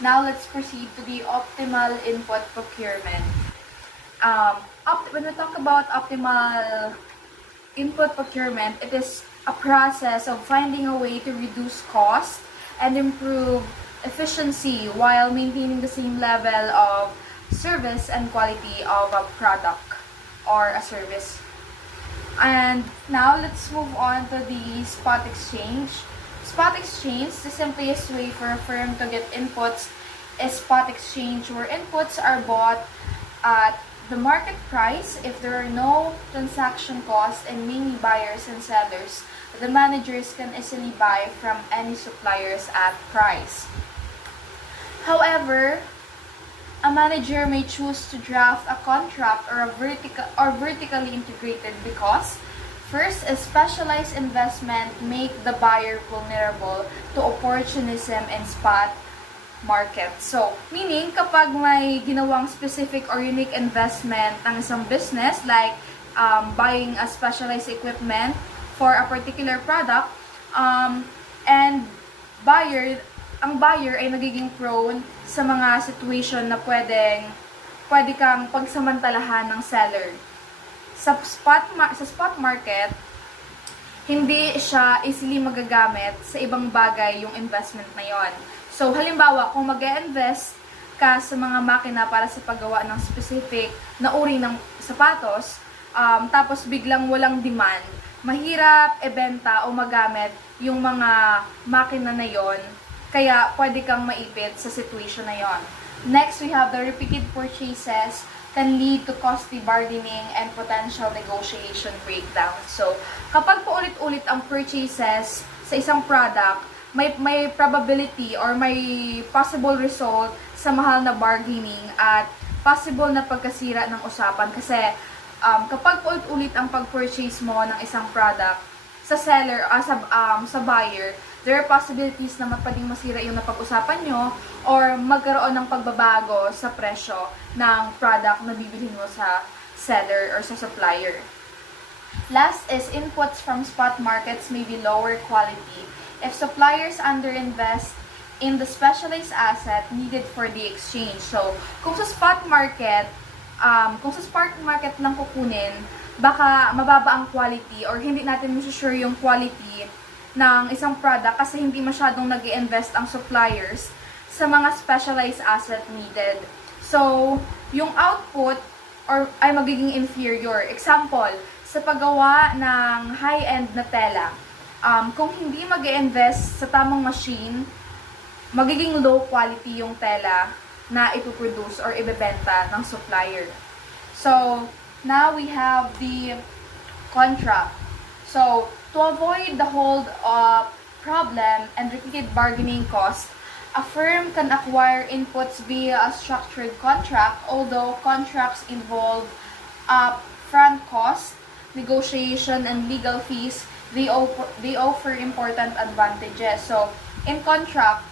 Now let's proceed to the optimal input procurement. When we talk about optimal input procurement, it is a process of finding a way to reduce cost and improve efficiency while maintaining the same level of service and quality of a product or a service. And now let's move on to the spot exchange. Spot exchange, the simplest way for a firm to get inputs is spot exchange, where inputs are bought at the market price if there are no transaction costs and mainly buyers and sellers. The managers can easily buy from any suppliers at price. However, a manager may choose to draft a contract or vertically integrated because first, a specialized investment make the buyer vulnerable to opportunism in spot market. So, meaning kapag may ginawang specific or unique investment ang isang business like buying a specialized equipment for a particular product and ang buyer ay nagiging prone sa mga situation na pwede kang pagsamantalahan ng seller. Sa spot market, hindi siya easily magagamit sa ibang bagay yung investment na yon. So, halimbawa, kung mag-invest ka sa mga makina para sa paggawa ng specific na uri ng sapatos, tapos biglang walang demand, mahirap ibenta o magamit yung mga makina na yon, kaya pwede kang maipit sa situation na yon. Next, we have the repeated purchases can lead to costly bargaining and potential negotiation breakdown. So, kapag paulit-ulit ang purchases sa isang product, may probability or may possible result sa mahal na bargaining at possible na pagkasira ng usapan. Kasi kapag paulit-ulit ang pag-purchase mo ng isang product sa seller, sa buyer, there are possibilities na pwedeng masira yung napag-usapan nyo or magkaroon ng pagbabago sa presyo ng product na bibilhin mo sa seller or sa supplier. Last is inputs from spot markets may be lower quality if suppliers underinvest in the specialized asset needed for the exchange. So, kung sa spot market lang kukunin, baka mababa ang quality or hindi natin sure yung quality ng isang product kasi hindi masyadong nag-i-invest ang suppliers sa mga specialized asset needed. So, yung output ay magiging inferior. Example, sa paggawa ng high-end na tela, kung hindi mag-i-invest sa tamang machine, magiging low quality yung tela na ipoproduce or ibebenta ng supplier. So, now we have the contract. So, to avoid the hold problem and repeated bargaining costs, a firm can acquire inputs via a structured contract, although contracts involve upfront costs, negotiation, and legal fees. They offer important advantages. So, in contract,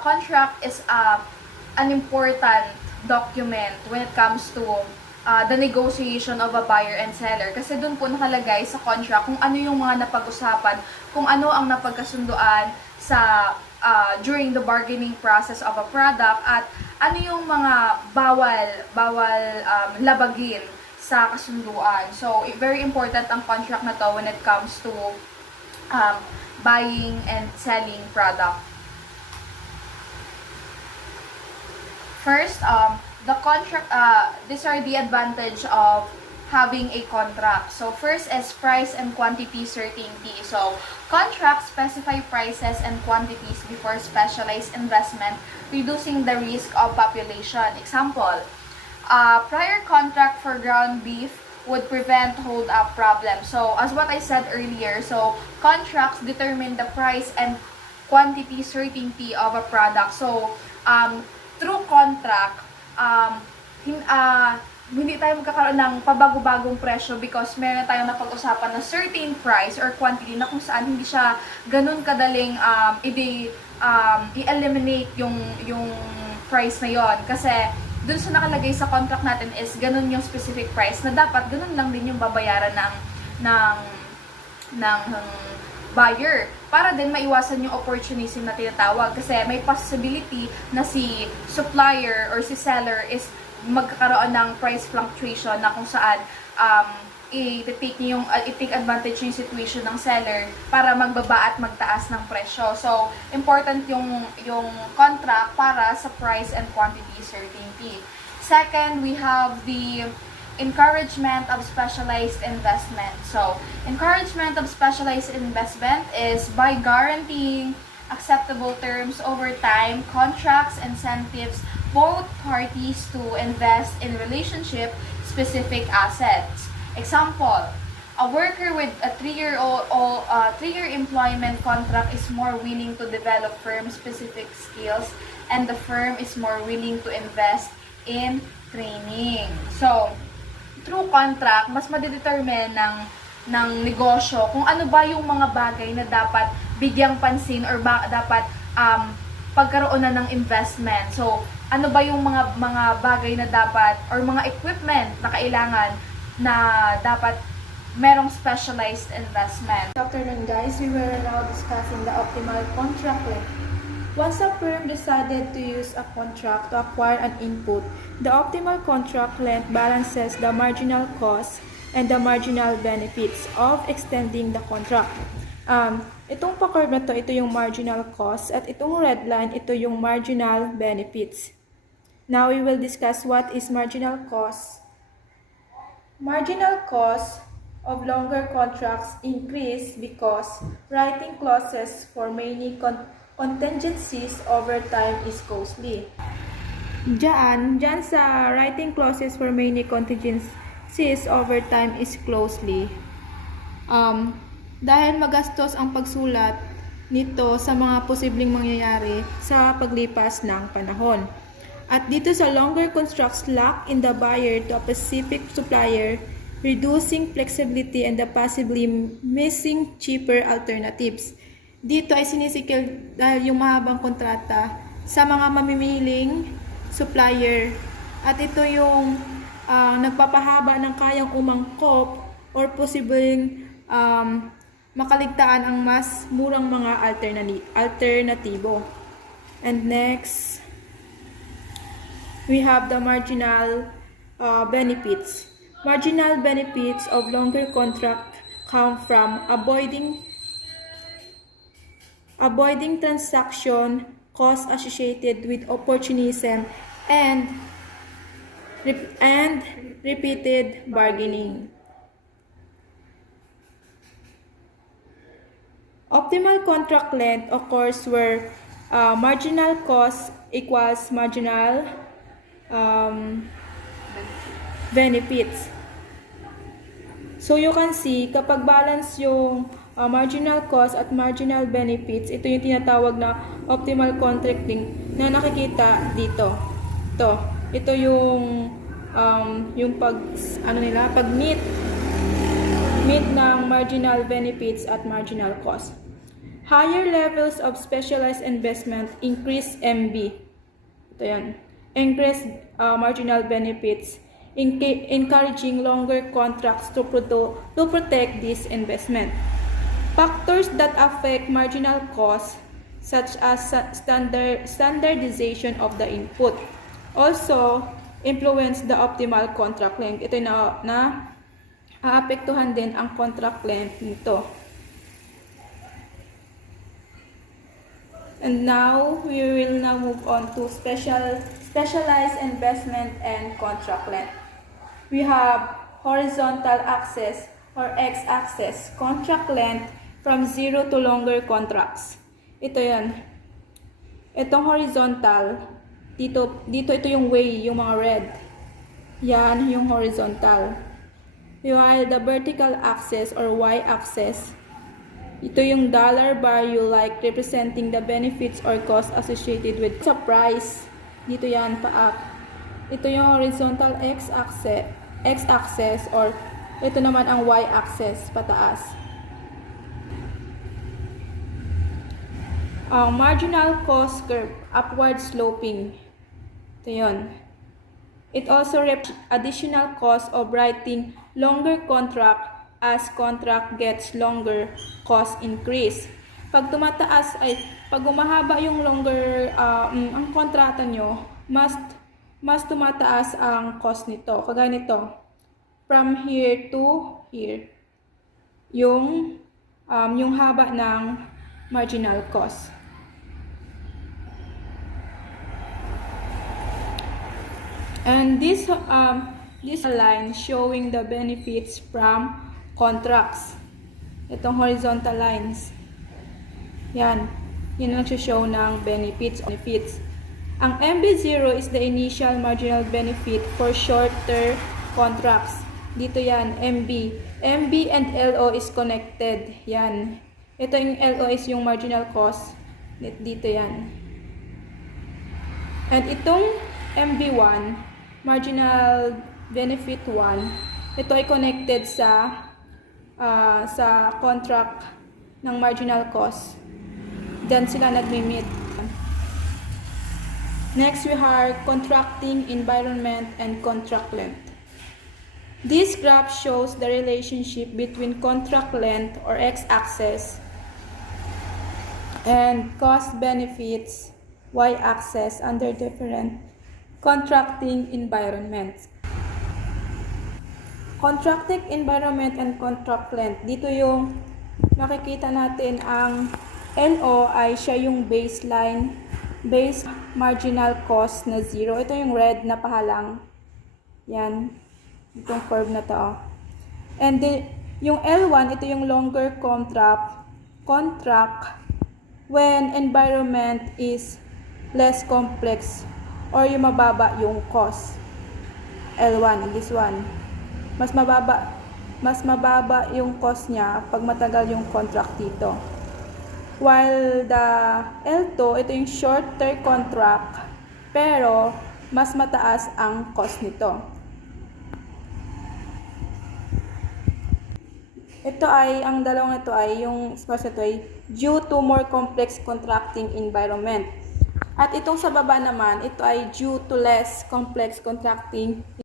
contract is an important document when it comes to the negotiation of a buyer and seller. Kasi dun po nakalagay sa contract kung ano yung mga napag-usapan, kung ano ang napagkasunduan sa during the bargaining process of a product, at ano yung mga bawal labagin sa kasunduan. So, very important ang contract na to when it comes to buying and selling product. First, the contract, these are the advantage of having a contract. So, first is price and quantity certainty. So, contracts specify prices and quantities before specialized investment, reducing the risk of population. Example, prior contract for ground beef would prevent hold-up problems. So, as what I said earlier, so contracts determine the price and quantity certainty of a product. So, through contract, hindi tayo magkakaroon ng pabago-bagong presyo because meron tayong napag-usapan na certain price or quantity na kung saan hindi siya ganun kadaling i-eliminate yung price na yon. Kasi dun sa nakalagay sa contract natin is ganun yung specific price na dapat ganun lang din yung babayaran ng buyer. para din maiwasan yung opportunism na tinatawag. Kasi may possibility na si supplier or si seller is magkakaroon ng price fluctuation na kung saan i-take advantage yung situation ng seller para magbaba at magtaas ng presyo. So, important yung contract para sa price and quantity certainty. Second, we have the encouragement of specialized investment. So, encouragement of specialized investment is by guaranteeing acceptable terms over time, contracts, incentives, both parties to invest in relationship-specific assets. Example, a worker with a 3-year employment contract is more willing to develop firm-specific skills, and the firm is more willing to invest in training. So, through contract, mas madedetermine ng negosyo kung ano ba yung mga bagay na dapat bigyang pansin or dapat pagkaroon na ng investment. So, ano ba yung mga bagay na dapat or mga equipment na kailangan na dapat merong specialized investment. Good afternoon, guys. We were now discussing the optimal contract length. Once a firm decided to use a contract to acquire an input, the optimal contract length balances the marginal cost and the marginal benefits of extending the contract. Itong pa-curve na to, ito yung marginal cost, at itong red line, ito yung marginal benefits. Now, we will discuss what is marginal cost. Marginal cost of longer contracts increase because writing clauses for many contingencies over time is costly. Diyan sa writing clauses for many contingencies over time is costly. Dahil magastos ang pagsulat nito sa mga posibleng mangyayari sa paglipas ng panahon. At dito sa longer contracts lock in the buyer to a specific supplier, reducing flexibility and the possibly missing cheaper alternatives. Dito ay sinisikil dahil yung mahabang kontrata sa mga mamimiling supplier. At ito yung nagpapahaba ng kayang umangkop or posibleng makaligtaan ang mas murang mga alternatibo. And next, we have the marginal benefits. Marginal benefits of longer contract come from avoiding transaction costs associated with opportunism and repeated bargaining. Optimal contract length occurs where marginal cost equals marginal benefits. So you can see, kapag balance yung marginal cost at marginal benefits, ito yung tinatawag na optimal contracting na nakikita dito. Ito yung pag-meet ng marginal benefits at marginal cost. Higher levels of specialized investment increase MB. Ito yan. Increase marginal benefits, encouraging longer contracts to protect this investment. Factors that affect marginal costs, such as standardization of the input, also influence the optimal contract length. Ito na aapektuhan din ang contract length nito. And now, we will now move on to specialized investment and contract length. We have horizontal axis or x-axis, contract length from 0 to longer contracts. Ito yan. Itong horizontal, dito ito yung way, yung mga red. Yan yung horizontal. While the vertical axis or y-axis, ito yung dollar value, like representing the benefits or costs associated with sa price. Dito yan, pa-up. Ito yung horizontal x-axis or ito naman ang y-axis, pataas. Ang marginal cost curve, upward sloping. Ito yun. It also represents additional cost of writing longer contract. As contract gets longer, costs increase. Pag tumataas ay pag umahaba yung longer ang kontrata nyo, mas tumataas ang cost nito. Kagaya nito, from here to here. Yung haba ng marginal cost. And this line showing the benefits from contracts. Itong horizontal lines. Yan ang show ng benefits. Ang MB0 is the initial marginal benefit for shorter contracts. Dito yan, MB. MB and LO is connected. Yan. Ito yung LO is yung marginal cost. Dito yan. And itong MB1, marginal benefit 1, ito ay connected sa contract ng marginal cost. Diyan sila nagmi-meet. Next, we have contracting environment and contract length. This graph shows the relationship between contract length or x-axis and cost benefits y-axis under different contracting environments. Contracting environment and contract length. Dito yung makikita natin ang LO ay siya yung baseline, base marginal cost na 0. Ito yung red na pahalang. Yan. Itong curve na to. And yung L1, ito yung longer contract when environment is less complex or yung mababa yung cost. L1, this one. Mas mababa yung cost niya pag matagal yung contract dito. While the L2, ito yung shorter contract, pero mas mataas ang cost nito. Ang dalawang ito ay, yung space ito ay due to more complex contracting environment. At itong sa baba naman, ito ay due to less complex contracting